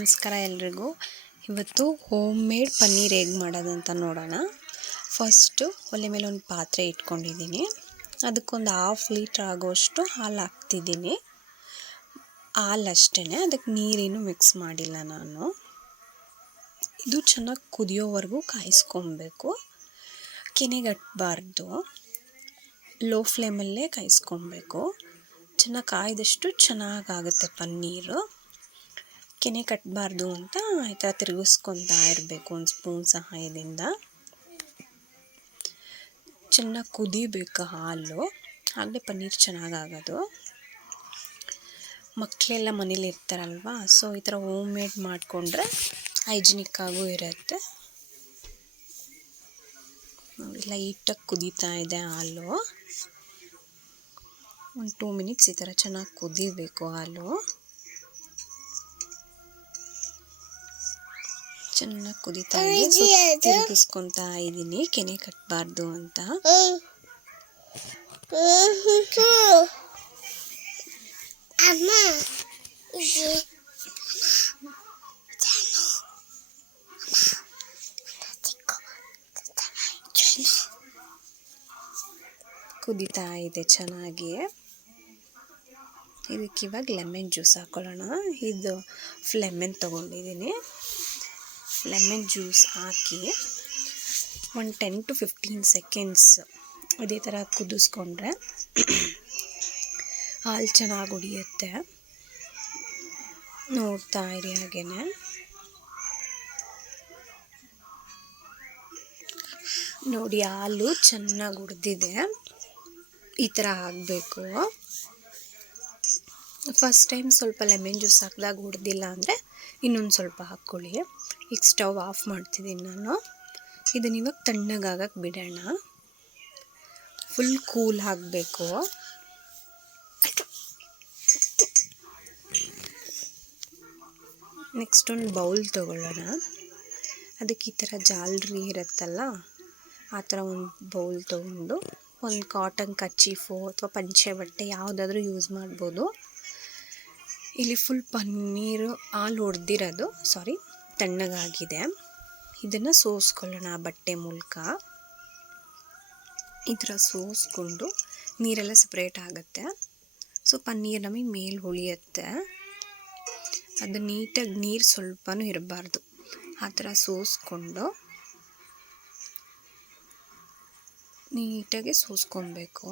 ನಮಸ್ಕಾರ ಎಲ್ರಿಗೂ. ಇವತ್ತು ಹೋಮ್ ಮೇಡ್ ಪನ್ನೀರ್ ಹೇಗೆ ಮಾಡೋದಂತ ನೋಡೋಣ. ಫಸ್ಟು ಒಲೆ ಮೇಲೆ ಒಂದು ಪಾತ್ರೆ ಇಟ್ಕೊಂಡಿದ್ದೀನಿ. ಅದಕ್ಕೊಂದು 1/2 ಲೀಟ್ರ್ ಆಗೋಷ್ಟು ಹಾಲು ಹಾಕ್ತಿದ್ದೀನಿ. ಹಾಲಷ್ಟೇ, ಅದಕ್ಕೆ ನೀರೇನು ಮಿಕ್ಸ್ ಮಾಡಿಲ್ಲ ನಾನು. ಇದು ಚೆನ್ನಾಗಿ ಕುದಿಯೋವರೆಗೂ ಕಾಯಿಸ್ಕೊಬೇಕು. ಕೆನೆಗಟ್ಟಬಾರ್ದು, ಲೋ ಫ್ಲೇಮಲ್ಲೇ ಕಾಯಿಸ್ಕೊಬೇಕು. ಚೆನ್ನಾಗಿ ಕಾಯ್ದಷ್ಟು ಚೆನ್ನಾಗಾಗುತ್ತೆ ಪನ್ನೀರು. ಕೆನೆ ಕಟ್ಟಬಾರ್ದು ಅಂತ ಈ ಥರ ತಿರುಗಿಸ್ಕೊತಾ ಇರಬೇಕು ಒಂದು ಸ್ಪೂನ್ ಸಹಾಯದಿಂದ. ಚೆನ್ನಾಗಿ ಕುದಿಬೇಕು ಹಾಲು, ಆಗಲೇ ಪನ್ನೀರ್ ಚೆನ್ನಾಗಾಗೋದು. ಮಕ್ಕಳೆಲ್ಲ ಮನೇಲಿ ಇರ್ತಾರಲ್ವ, ಸೊ ಈ ಥರ ಹೋಮ್ ಮೇಡ್ ಮಾಡಿಕೊಂಡ್ರೆ ಹೈಜಿನಿಕ್ಕಾಗೂ ಇರುತ್ತೆ. ಲೈಟಾಗಿ ಕುದೀತಾ ಇದೆ ಹಾಲು. ಒಂದು 2 ಮಿನಿಟ್ಸ್ ಈ ಥರ ಚೆನ್ನಾಗಿ ಕುದಿಬೇಕು ಹಾಲು. ಚೆನ್ನಾಗಿ ಕುದೀತಾ ಇದೆ, ತಿರುಗಿಸ್ಕೊತಾ ಇದ್ದೀನಿ ಕೆನೆ ಕಟ್ಟಬಾರ್ದು ಅಂತ. ಕುದೀತಾ ಇದೆ ಚೆನ್ನಾಗಿ. ಇದಕ್ಕೆ ಇವಾಗ ಲೆಮನ್ ಜ್ಯೂಸ್ ಹಾಕೊಳ್ಳೋಣ. ಇದು ಲೆಮನ್ ತೊಗೊಂಡಿದ್ದೀನಿ. ಲೆಮನ್ ಜ್ಯೂಸ್ ಹಾಕಿ ಒಂದು 10 to 15 ಸೆಕೆಂಡ್ಸ್ ಇದೇ ಥರ ಕುದಿಸ್ಕೊಂಡ್ರೆ ಹಾಲು ಚೆನ್ನಾಗಿ ಉಡಿಯುತ್ತೆ. ನೋಡ್ತಾ ಇರಿ ಹಾಗೇನೆ. ನೋಡಿ, ಹಾಲು ಚೆನ್ನಾಗಿ ಉಡ್ದಿದೆ. ಈ ಥರ ಆಗಬೇಕು. ಫಸ್ಟ್ ಟೈಮ್ ಸ್ವಲ್ಪ ಲೆಮನ್ ಜ್ಯೂಸ್ ಹಾಕಿದಾಗ ಉಡ್ದಿಲ್ಲ ಅಂದರೆ ಇನ್ನೊಂದು ಸ್ವಲ್ಪ ಹಾಕ್ಕೊಳ್ಳಿ. ಈಗ ಸ್ಟವ್ ಆಫ್ ಮಾಡ್ತಿದ್ದೀನಿ ನಾನು. ಇದನ್ನ ಇವಾಗ ತಣ್ಣಗಾಗಕ್ಕೆ ಬಿಡೋಣ. ಫುಲ್ ಕೂಲ್ ಆಗಬೇಕು. ನೆಕ್ಸ್ಟ್ ಒಂದು ಬೌಲ್ ತೊಗೊಳ್ಳೋಣ. ಅದಕ್ಕೆ ಈ ಥರ ಜಾಲರಿ ಇರುತ್ತಲ್ಲ, ಆ ಥರ ಒಂದು ಬೌಲ್ ತೊಗೊಂಡು ಒಂದು ಕಾಟನ್ ಕರ್ಚೀಫು ಅಥವಾ ಪಂಚೆ ಬಟ್ಟೆ ಯಾವುದಾದ್ರೂ ಯೂಸ್ ಮಾಡ್ಬೋದು. ಇಲ್ಲಿ ಫುಲ್ ಪನ್ನೀರು ಹಾಲು ಹೊಡೆದಿರೋದು ತಣ್ಣಗಾಗಿದೆ. ಇದನ್ನು ಸೋಸ್ಕೊಳ್ಳೋಣ ಆ ಬಟ್ಟೆ ಮೂಲಕ. ಈ ಥರ ಸೋಸ್ಕೊಂಡು ನೀರೆಲ್ಲ ಸಪ್ರೇಟ್ ಆಗುತ್ತೆ. ಸೊ ಪನ್ನೀರ್ ನಮಗೆ ಮೇಲೆ ಉಳಿಯುತ್ತೆ. ಅದು ನೀಟಾಗಿ ನೀರು ಸ್ವಲ್ಪನೂ ಇರಬಾರ್ದು. ಆ ಥರ ಸೋಸ್ಕೊಂಡು ನೀಟಾಗಿ ಸೋಸ್ಕೊಬೇಕು.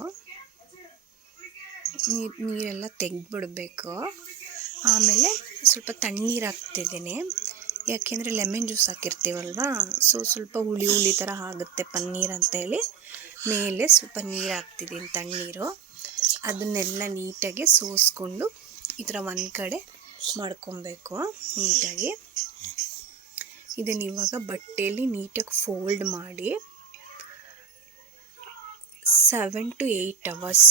ನೀರೆಲ್ಲ ತೆಗೆದ್ಬಿಡ್ಬೇಕು. ಆಮೇಲೆ ಸ್ವಲ್ಪ ತಣ್ಣೀರು ಹಾಕ್ತಿದ್ದೀನಿ. ಯಾಕೆಂದರೆ ಲೆಮನ್ ಜ್ಯೂಸ್ ಹಾಕಿರ್ತೀವಲ್ವ, ಸೊ ಸ್ವಲ್ಪ ಹುಳಿ ಥರ ಆಗುತ್ತೆ ಪನ್ನೀರ್ ಅಂತೇಳಿ ಮೇಲೆ ಸ್ವಲ್ಪ ನೀರು ಹಾಕ್ತಿದ್ದೀನಿ, ತಣ್ಣೀರು. ಅದನ್ನೆಲ್ಲ ನೀಟಾಗಿ ಸೋಸ್ಕೊಂಡು ಈ ಥರ ಒಂದು ಕಡೆ ಮಾಡ್ಕೊಬೇಕು ನೀಟಾಗಿ. ಇದನ್ನು ಇವಾಗ ಬಟ್ಟೆಯಲ್ಲಿ ನೀಟಾಗಿ ಫೋಲ್ಡ್ ಮಾಡಿ 7 to 8 hours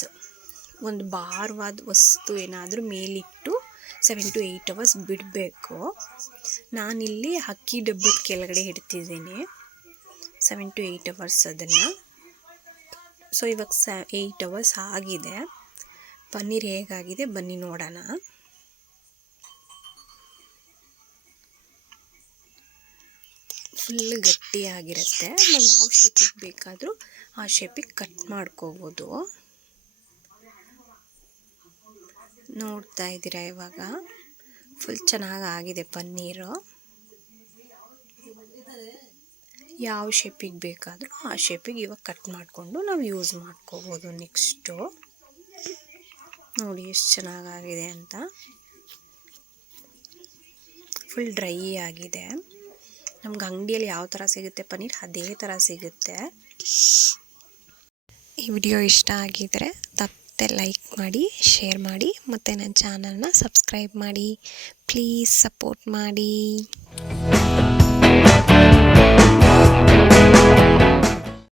ಒಂದು ಭಾರವಾದ ವಸ್ತು ಏನಾದರೂ ಮೇಲಿಟ್ಟು 7 to 8 hours ಬಿಡಬೇಕು. ನಾನಿಲ್ಲಿ ಅಕ್ಕಿ ಡಬ್ಬದ ಕೆಳಗಡೆ ಇಡ್ತಿದ್ದೀನಿ 7 to 8 hours ಅದನ್ನು. ಸೊ ಇವಾಗ 8 hours ಆಗಿದೆ. ಪನ್ನೀರ್ ಹೇಗಾಗಿದೆ ಬನ್ನಿ ನೋಡೋಣ. ಫುಲ್ ಗಟ್ಟಿಯಾಗಿರುತ್ತೆ. ನಾವು ಯಾವ ಶೇಪಿಗೆ ಬೇಕಾದರೂ ಆ ಶೇಪಿಗೆ ಕಟ್ ಮಾಡ್ಕೋಬೋದು. ನೋಡ್ತಾ ಇದ್ದೀರಾ, ಇವಾಗ ಫುಲ್ ಚೆನ್ನಾಗಾಗಿದೆ ಪನ್ನೀರು. ಯಾವ ಶೇಪಿಗೆ ಬೇಕಾದರೂ ಆ ಶೇಪಿಗೆ ಇವಾಗ ಕಟ್ ಮಾಡಿಕೊಂಡು ನಾವು ಯೂಸ್ ಮಾಡ್ಕೋಬೋದು. ನೆಕ್ಸ್ಟು ನೋಡಿ ಎಷ್ಟು ಚೆನ್ನಾಗಾಗಿದೆ ಅಂತ. ಫುಲ್ ಡ್ರೈ ಆಗಿದೆ. ನಮ್ಗೆ ಅಂಗಡಿಯಲ್ಲಿ ಯಾವ ಥರ ಸಿಗುತ್ತೆ ಪನ್ನೀರ್, ಅದೇ ಥರ ಸಿಗುತ್ತೆ. ಈ ವಿಡಿಯೋ ಇಷ್ಟ ಆಗಿದರೆ ತಪ್ಪದೆ ಲೈಕ್ ಮಾಡಿ, ಶೇರ್ ಮಾಡಿ, ಮತ್ತು ನನ್ನ ಚಾನಲ್ನ ಸಬ್ಸ್ಕ್ರೈಬ್ ಮಾಡಿ. ಪ್ಲೀಸ್ ಸಪೋರ್ಟ್ ಮಾಡಿ.